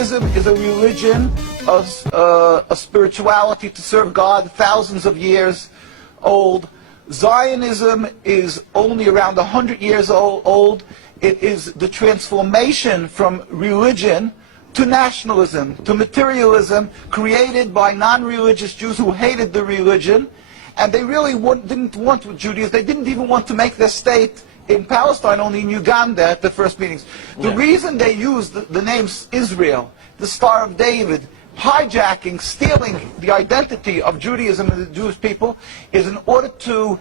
Judaism is a religion, a spirituality to serve God, thousands of years old. Zionism is only around 100 years old. It is the transformation from religion to nationalism, to materialism, created by non-religious Jews who hated the religion. And they really didn't want Judaism. They didn't even want to make their state in Palestine, only in Uganda at the first meetings. The reason they used the name Israel, the Star of David, hijacking, stealing the identity of Judaism and the Jewish people, is in order to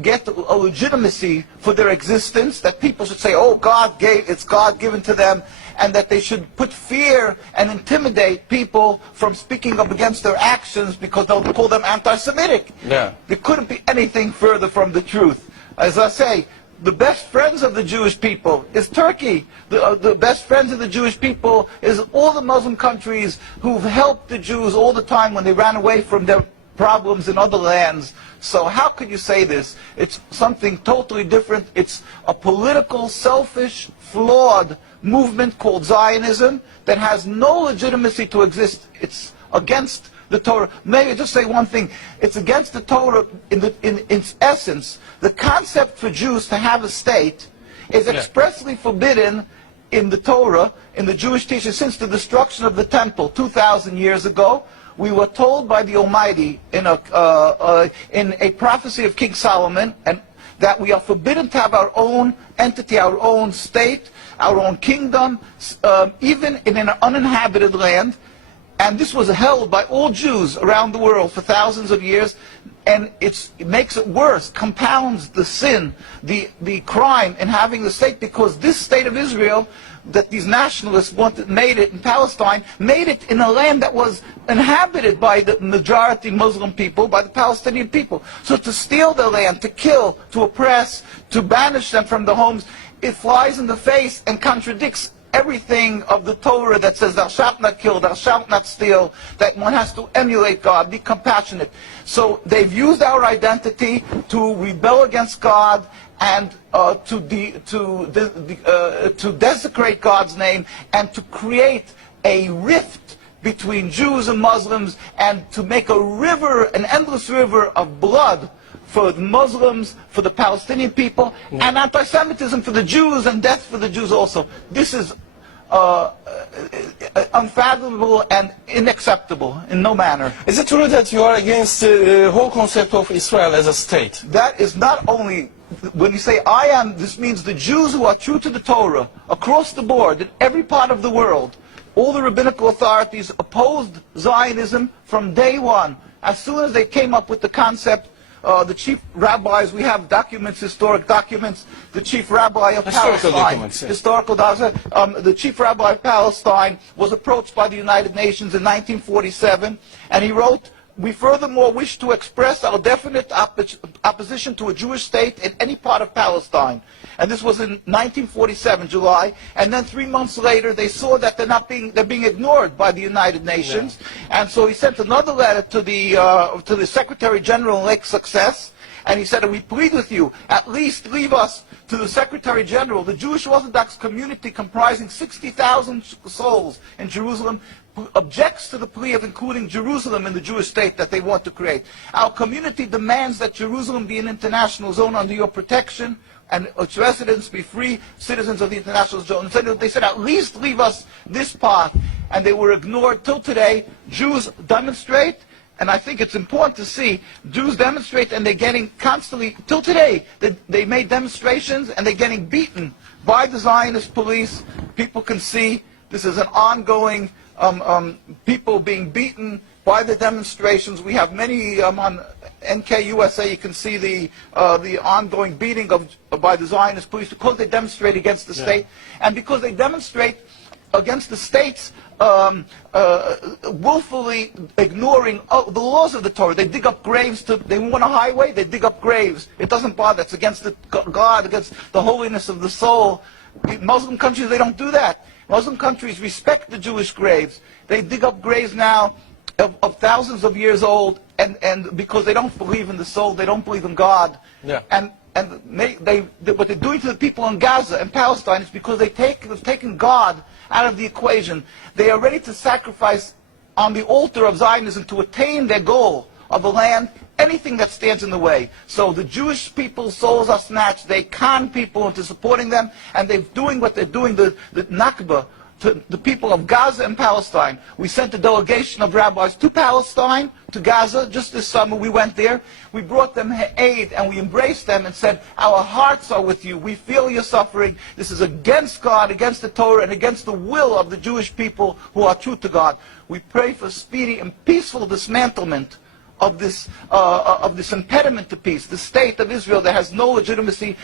get a legitimacy for their existence, that people should say, oh, it's God given to them, and that they should put fear and intimidate people from speaking up against their actions because they'll call them anti-Semitic. Yeah. There couldn't be anything further from the truth. As I say, the best friends of the Jewish people is Turkey. The best friends of the Jewish people is all the Muslim countries who've helped the Jews all the time when they ran away from their problems in other lands. So how could you say this? It's something totally different. It's a political, selfish, flawed movement called Zionism that has no legitimacy to exist. It's against the Torah. Maybe just say one thing. It's against the Torah in its essence. The concept for Jews to have a state is expressly forbidden in the Torah, in the Jewish teaching, since the destruction of the temple 2,000 years ago. We were told by the Almighty in a prophecy of King Solomon, and that we are forbidden to have our own entity, our own state, our own kingdom, even in an uninhabited land. And this was held by all Jews around the world for thousands of years, and it makes it worse, compounds the sin, the crime in having the state, because this state of Israel that these nationalists made it in Palestine, made it in a land that was inhabited by the majority Muslim people, by the Palestinian people. So to steal their land, to kill, to oppress, to banish them from the homes, it flies in the face and contradicts everything of the Torah that says thou shalt not kill, thou shalt not steal, that one has to emulate God, be compassionate. So they've used our identity to rebel against God and to desecrate God's name, and to create a rift between Jews and Muslims, and to make a river, an endless river of blood for the Muslims, for the Palestinian people, and anti-Semitism for the Jews, and death for the Jews also. This is unfathomable and unacceptable in no manner. Is it true that you are against the whole concept of Israel as a state? That is not only, when you say I am, this means the Jews who are true to the Torah, across the board, in every part of the world. All the rabbinical authorities opposed Zionism from day one. As soon as they came up with the concept, the chief rabbis, we have documents, historic documents, the chief rabbi of Palestine, the chief rabbi of Palestine was approached by the United Nations in 1947, and he wrote, "We furthermore wish to express our definite opposition to a Jewish state in any part of Palestine." And this was in 1947, July. And then 3 months later, they saw that they're being ignored by the United Nations. Yeah. And so he sent another letter to the Secretary General in Lake Success. And he said, we plead with you, at least leave us to the Secretary General. The Jewish Orthodox community, comprising 60,000 souls in Jerusalem, objects to the plea of including Jerusalem in the Jewish state that they want to create. Our community demands that Jerusalem be an international zone under your protection, and its residents be free citizens of the international zone. So they said, at least leave us this part. And they were ignored till today. Jews demonstrate, and I think it's important to see, Jews demonstrate, and they're getting constantly, till today, they made demonstrations, and they're getting beaten by the Zionist police. People can see this is an ongoing, people being beaten by the demonstrations. We have many on NKUSA. You can see the ongoing beating by the Zionist police because they demonstrate against the state, and because they demonstrate against the states willfully ignoring the laws of the Torah. They dig up graves. They want a highway, they dig up graves. It doesn't bother. It's against God, against the holiness of the soul. Muslim countries, they don't do that. Muslim countries respect the Jewish graves. They dig up graves now of thousands of years old, and because they don't believe in the soul, they don't believe in God. Yeah. And and what they're doing to the people in Gaza and Palestine is because they've taken God out of the equation. They are ready to sacrifice on the altar of Zionism to attain their goal of the land anything that stands in the way. So the Jewish people's souls are snatched. They con people into supporting them, and they're doing what they're doing, the Nakba, to the people of Gaza and Palestine. We sent a delegation of rabbis to Palestine, to Gaza, just this summer. We went there. We brought them aid, and we embraced them and said, our hearts are with you. We feel your suffering. This is against God, against the Torah, and against the will of the Jewish people who are true to God. We pray for speedy and peaceful dismantlement of this impediment to peace, the state of Israel that has no legitimacy.